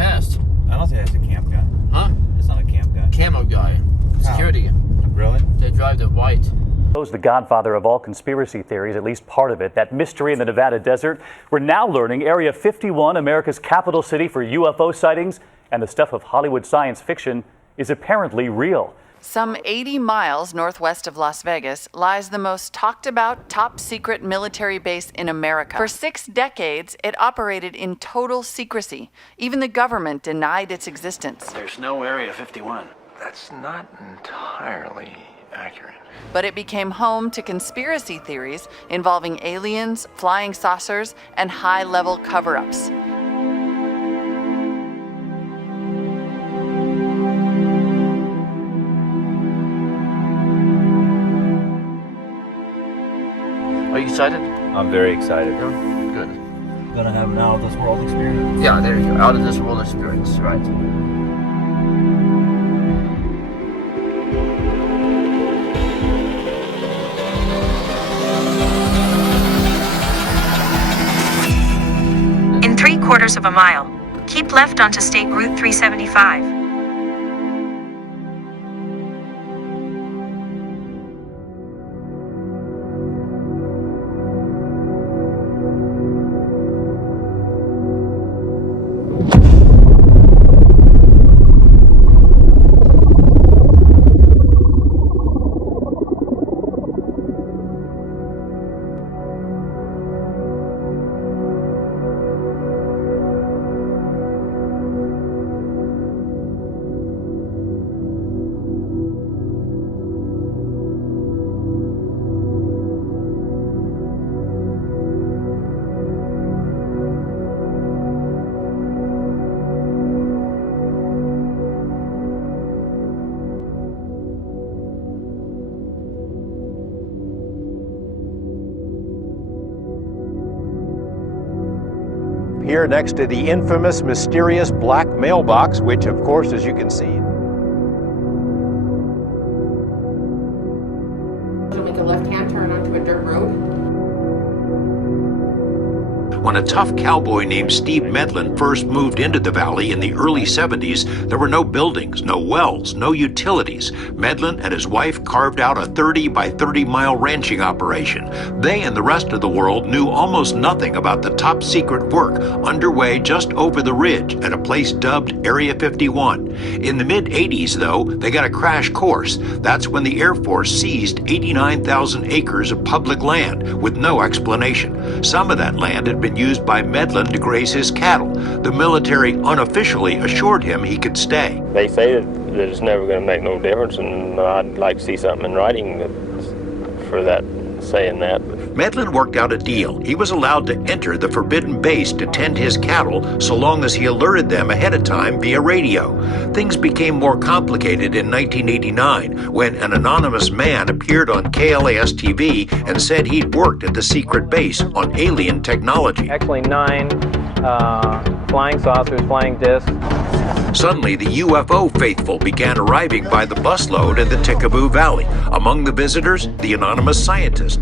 fast. I don't think it's a camp guy. Huh? It's not a camp guy. Camo guy. Security. Really? They drive the white. The godfather of all conspiracy theories, at least part of it, that mystery in the Nevada desert. We're now learning Area 51, America's capital city for UFO sightings, and the stuff of Hollywood science fiction is apparently real. Some 80 miles northwest of Las Vegas lies the most talked about top secret military base in America. For 6 decades, it operated in total secrecy. Even the government denied its existence. There's no Area 51. That's not entirely accurate. But it became home to conspiracy theories involving aliens, flying saucers, and high-level cover-ups. Are you excited? I'm very excited. Yeah? Good. Gonna have an out-of-this-world experience. Yeah, there you go. Out of this world experience, right. In 3/4 of a mile, keep left onto State Route 375. Here next to the infamous, mysterious black mailbox, which, of course, as you can see, make a left-hand turn onto a dirt road. When a tough cowboy named Steve Medlin first moved into the valley in the early 70s, there were no buildings, no wells, no utilities. Medlin and his wife carved out a 30 by 30 mile ranching operation. They and the rest of the world knew almost nothing about the top secret work underway just over the ridge at a place dubbed Area 51. In the mid-80s, though, they got a crash course. That's when the Air Force seized 89,000 acres of public land with no explanation. Some of that land had been used by Medlin to graze his cattle. The military unofficially assured him he could stay. They say that it's never going to make no difference, and I'd like to see something in writing for that, saying that. Medlin worked out a deal. He was allowed to enter the forbidden base to tend his cattle so long as he alerted them ahead of time via radio. Things became more complicated in 1989 when an anonymous man appeared on KLAS TV and said he'd worked at the secret base on alien technology. Actually 9 flying saucers, flying discs. Suddenly, the UFO faithful began arriving by the busload in the Tikaboo Valley. Among the visitors, the anonymous scientist.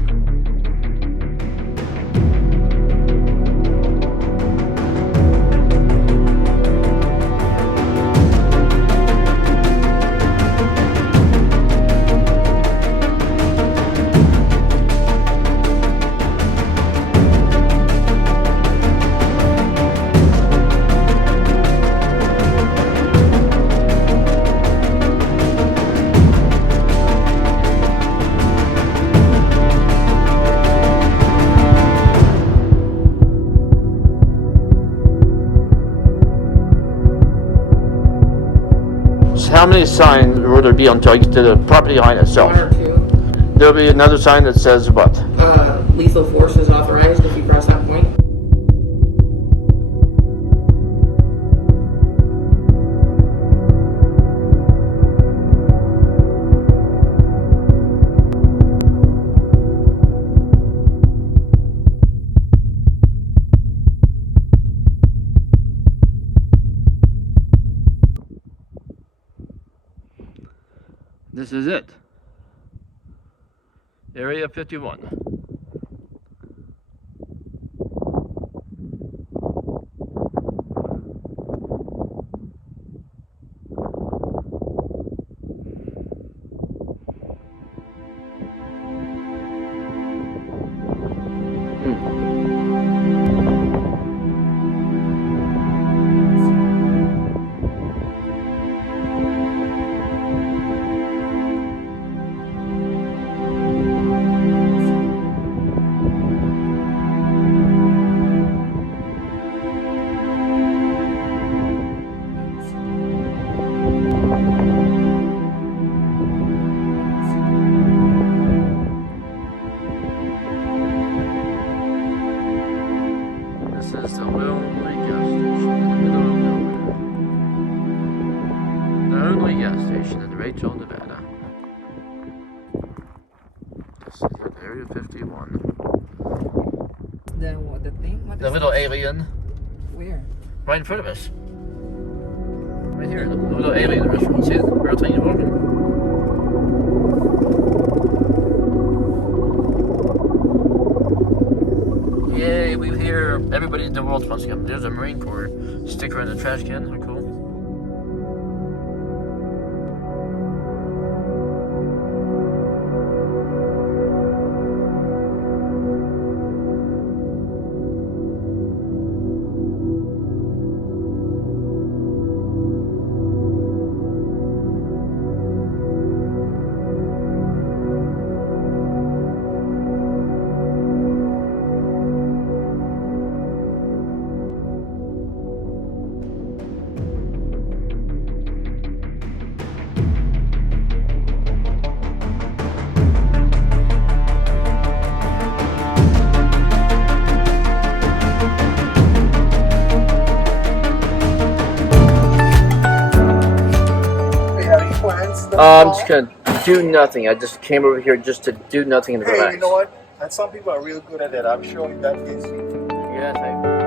How many signs will there be on the property line itself? 1 or 2. There'll be another sign that says what? Lethal force is authorized if you cross that point. This is it. Area 51. This is the lonely gas station in the middle of nowhere. The only gas station in Rachel, Nevada. This is at Area 51. The what? The thing? What The is little that? alien Where? right in front of us. Right here, the little alien restaurant. See it? We're outside you walking. Yay, we're here. Everybody in the world wants to come. There's a Marine Corps sticker in the trash can. How cool. I'm just gonna do nothing. I just came over here just to do nothing and relax. Hey, you know what? And some people are real good at that. I'm sure that is. Yes, I